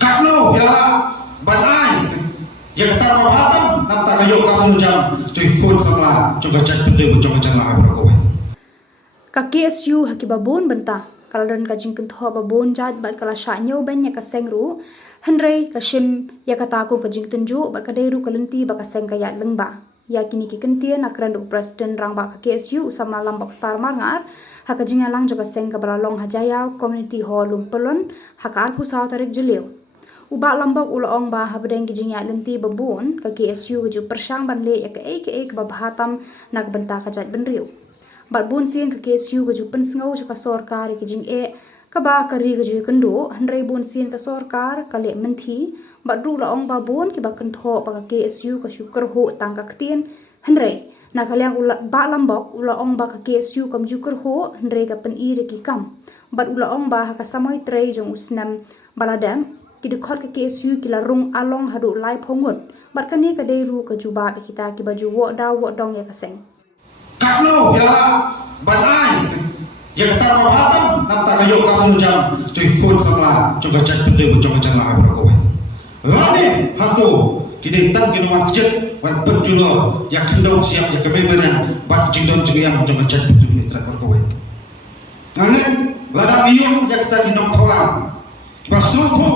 Kaklo bila banai yang kata mahatam nak tak kayo kamu jam tu ikut sama coba chat penting coba jangan berkoi. Ka KSU hakibabon benta kaladan kajing kentho babon jat bat kala shanyo ben ya kasengru henrei kashim ya kataku kajing tunju bat kadairu kalenti ba kaseng kaya lengba ya kini ki kentian akran du president rangba ka KSU sama lambok star marngar hakajing alang jo kaseng ka balalong hajaya community hall umpelon hakar pusa tarik jeleu uba lambok ulaong ba habdeng kijing ya lenti babon ka KSU ju persang banle ya ka ek babahatam nak benta ka jat benriu bat bun sien ka KSU ka ju pensngau ka sorkar kijing ka ba kari ka ju kendo hanrei bun sien ka sorkar ka le menthi bat ru laong ba bon ki ba kentho pa ka KSU ka syukur ho tangka ktien hanrei na kalyang ba lambok ulaong ba ka KSU kam syukur ho hanrei ka pen ire ki kam bat ulaong ba ka samoy trei jong usnam baladam ki dekhot ka KSU ki larung along hadu lai phongot bat kani ka deiru ka juba be kita ki baju wo da wo dong ya kaseng Kaklo bila banai yang kata mahatam nak tak kayo kamu jam tu ikut sama coba chat penting coba jangan berkoi. Lani hatu kita tang kini wajib wan penjulo yang kendong siap yang kebebaran bat jindon jengiyam coba chat penting tak berkoi. Ane ladang iyung yang kita kendong tolang basuhu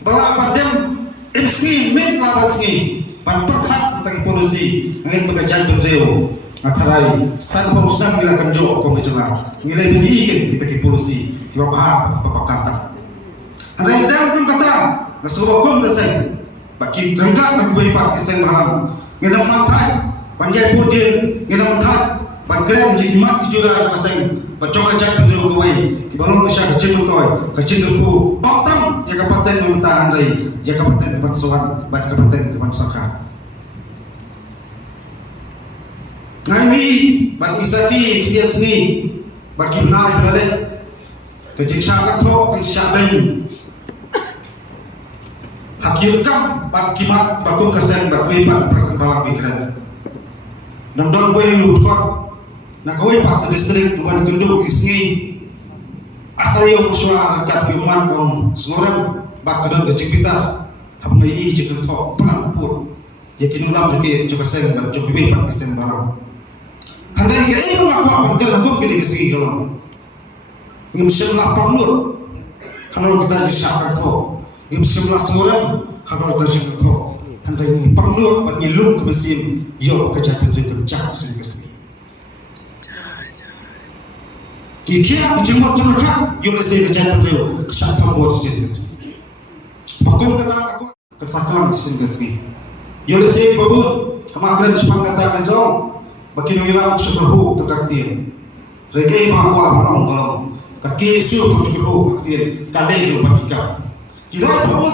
bala padem isi min labasni pan perkat tagi polisi angin bekerja tundeo atarai san pausam bila kanjo ko mejelar nilai bikin kita ki polisi ki bapa kata ada yang tum kata nasuba kom keseng baki tenggat nak buai pak keseng malam ngedam mantai panjai pudin ngedam mantai pan krem jimat juga keseng bacoka cak pendero buai ki balong kesya kecil toy kecil ku otam ya kapaten mentah andai ya kapaten bangsuan bat kapaten kebangsaan Nami bat isafi dia sini bagi nai berade kejiksa kato kesyaben hakilkam bat kimat bakung kesen bat wipat persen balak pikiran dong gue lutkot nak wipat distrik bukan genduk isni atayo muswa kat piman kong sengorem bat kedon kecipita habnai i jikil to pelan pur jekin ulam jeki kesen bat jeki wipat kesen balak Handai ke ini apa pangkal hukum kini kesini kalau ngimsem lah panglur kalau kita disahkan tu ngimsem lah semua kalau kita disahkan tu handai ni panglur bagi lum ke mesin yo kerja penting kerja sini kesini ikhya kejemut terdekat yo lesai kerja penting kesahkan buat sini kesini pakum kata aku kesahkan sini kesini yo lesai babu kemarin semangat kata kazong bagi ngilang syukurhu terkaktir regi makwa barang kalau kaki syukur syukurhu kaktir kalai lu bagikan gila bahwa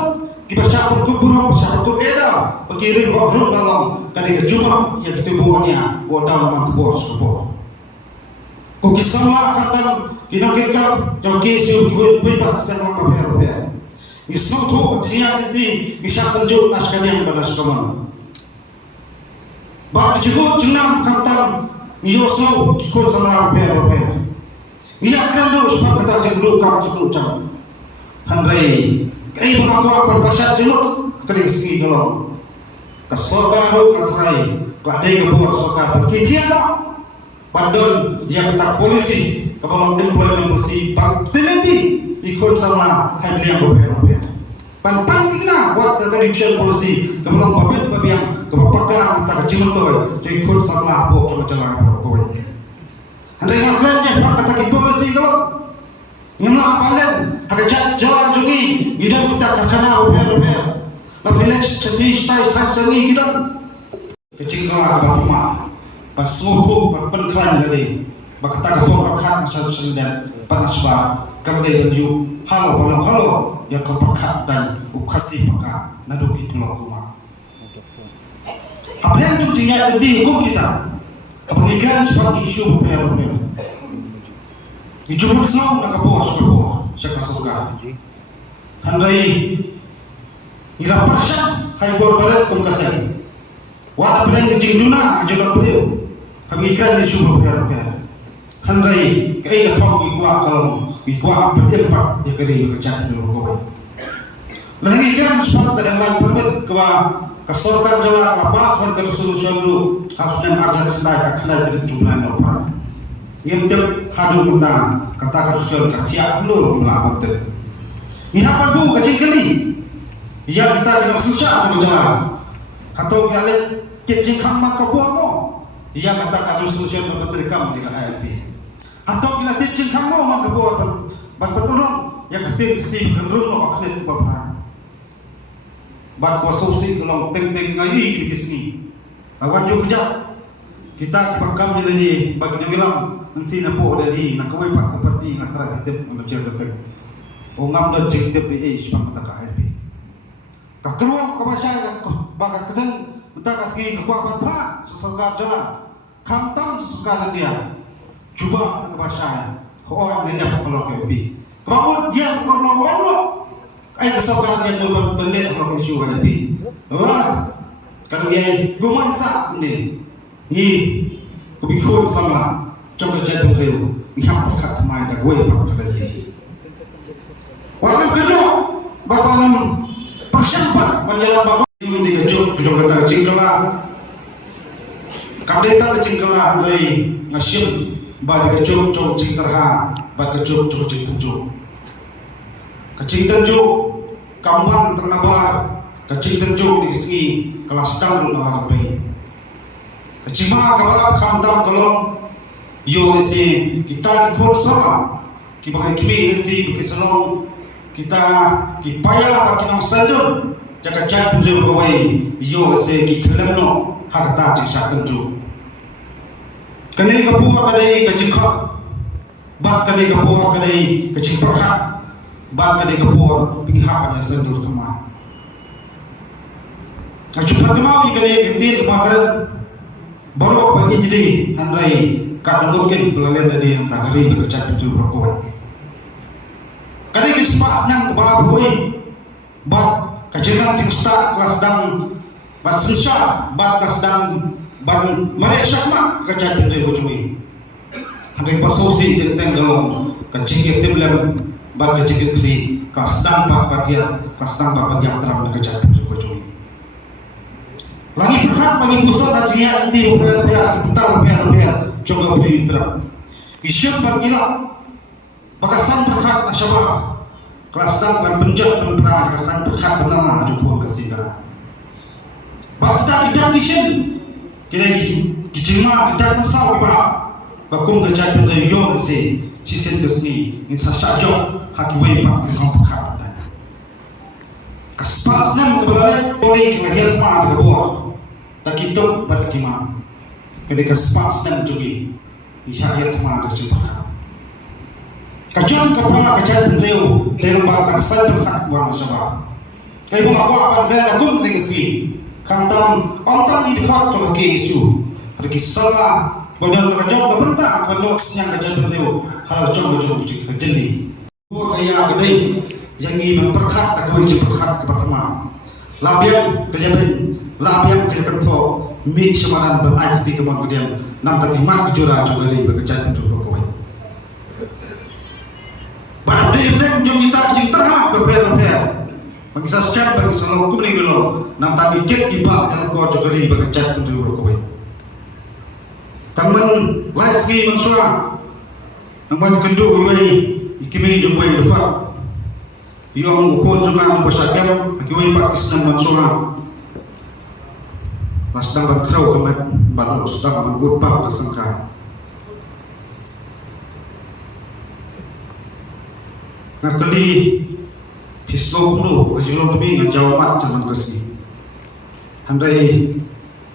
kita syukur kubur syukur eda bagi ring roh dalam kali juma yang ditubuhnya wadah lamang kubur syukur kok kisama katan kinakirkan yang kisu wipat senang kaper isutu siang itu bisa tunjuk naskadian pada sekolah bak jehut jenam kantam nyoso kikut sama repair ila krendo sebab kata jenduk kam jenduk jam handai kai mengaku apa pasal jeluk kali sini kalau kesoka ro katrai kadai ke buat soka kijian pandon dia kata polisi kalau employment polisi bang teliti ikut sama handling repair pantang kena buat tradition polisi kalau babet babiang kepapakan tak kecil toy ikut sama apa coba jalan kowe anda yang kerja kata ki polisi kalau ngena palen agak jalan jungi hidup kita kena repair la village ceti stai seni kita kecil kala batuma pas suku penkan jadi bakata kapor kat asal sendan panasbar kalau dia baju halo yang kepekat dan ukasi maka naduki pulau rumah apa yang terjadi di hukum kita apabila sebagai isu repair itu bersama nak bos suka handai ila persen hai borbaret kumkasen wa apa yang jingduna ajalah beliau habiskan isu repair handai kai ka thong ikwa kalau ikwa berempat ya kali kerja dulu kowe Lagi kan sesuatu yang lain permit ke sorkar jala lepas ke resolusi dulu asnem aja kena dari jumlah orang. Yang tiap hadu kita kata resolusi ketiak dulu melawan tu. Ini apa bu kecil kali? Ya kita kena susah tu jalan. Atau kita lihat cecing kamar kebuat mo. Ya kata resolusi menteri kamu dengan ALP. Atau kita cecing kamu mak kebuat berpenolong yang ketik si kenrung akan itu berperang. Bat kuasa usi kalau teng-teng ngayi di sini. Awan juga kerja. Kita kipakam ni bagi yang bilang nanti napo dari nak kawai pak seperti ngasara kita macam betul. Ongam dan cekte PA sebab kita KLP. Kakruang kabasya bakal kesan kita kasih kekuatan pak sesekar jalan. Kamtam sesekar dia. Cuba kabasya. Orang ni yang kalau KLP. Kemudian dia seorang ay kasabaan yang berbalik kalau isu HLP. Lah, kalau dia gumansa ni kubikun sama coba jadi beliau yang berkat main tak gue pak kerja. Waktu kedua, bapak nam persiapan menjelang bapak ini dikejuk kata cingkela. Kadeta cingkela dari ngasyum ba dikejuk cong cingterha ba kejuk cong cingtenjuk. Kecing tenjuk kawan ternabar kecing tenjuk di sini kelas tahu nama lebih kecing mah kabalap kantam kalau yo desi kita kikol sama kibangai kimi nanti bikisanong kita kipaya makinang sadar jaga cai punjul kawai yo desi kikilemno harta cing tenjuk kini kapua kadai kecing khap bat kadai kapua kadai kecing perhat bak kadai kapur pinghapan yang sendur sama. Cepat kemau ikan kentir kemarin baru pagi jadi andai kadang mungkin belalen dari yang tak kari berkecat itu berkoi. Kadai kespas yang kebab koi bat kajian ting start kelas dang bat sensya bat kelas dang bat mereka syakma kecat itu berkoi. Andai pasosi tentang galong kacing itu belum bat kecil kecil kasdang pak bagian kasdang pak bagian terang dekat berkojoi. Lagi berkat bagi pusat ajian di upaya kita upaya coba beri terang. Isyuk bangila bakasan berkat nasyabah kasdang dan penjat penperang kasdang berkat bernama jukun kesigara. Bat kita tidak isyuk kini dijima tidak mesau bah bakum kecat penjayun si sisen kesini insa syajok hakiway pak kau berkat. Kaspasnya kebenaran boleh kelihir semua di bawah. Tak itu pada kima. Ketika kaspasnya juga isyarat semua di berkat. Kajian keperang kajian beliau dengan bakat kesan berkat buang syabab. Ibu aku akan dengan aku dikasih. Kantam orang ini dekat tu ke isu. Ada salah. Badan kerja kebentak kalau kajian beliau harus coba terjadi. Kaya kedai yang ingin memperkat aku ingin berkat kepada teman. Labian kejaban, labian kejakanto, mi semaran berai ketika kemudian nam terima kejurah juga dari bekerja untuk kau. Pada yang jom kita cing terham berbeda. Bangsa siap bangsa hukum ni belum. Nam tak ikut dibak dalam kau juga dari bekerja untuk kau. Teman lagi mensuah, nampak kendu ini. Ikimi jumpai dekat. Yang ukun juga mempersiapkan akibat Pakistan mensuah. Lasang berkerau kemat baru sedang mengubah kesangka. Nak kali pisau penuh kejulung kami yang jauh mat jangan kesini. Handai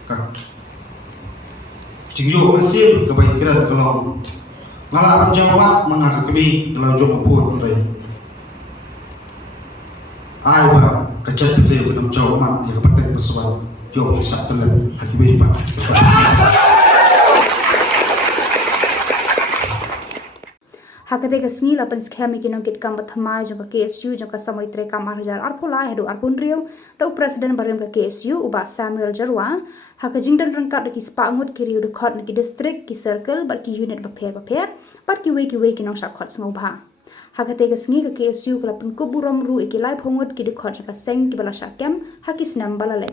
kak. Jingyo mesir kebaikan kalau malah jawab mengaku kami dalam jumpa pun mereka. Ayah kecat betul dalam jawab yang kepenting bersuara jawab satu lagi hakibat pak. Hakate kasni lapan skema kinong kit kam bathmai jo ka KSU jo ka samoi tre kam 8000 arpula hedu arpun rio ta presiden barim ka KSU uba Samuel Jarwa haka jingdan rangkat ki spangut ki riu khot ki district ki circle bar ki unit ba pher bar ki we kinong sha khot sngo bha hakate ka sngi ka KSU kala pun kuburam ru ikilai phongot ki dikhot ka seng ki bala sha kem hakis nam bala le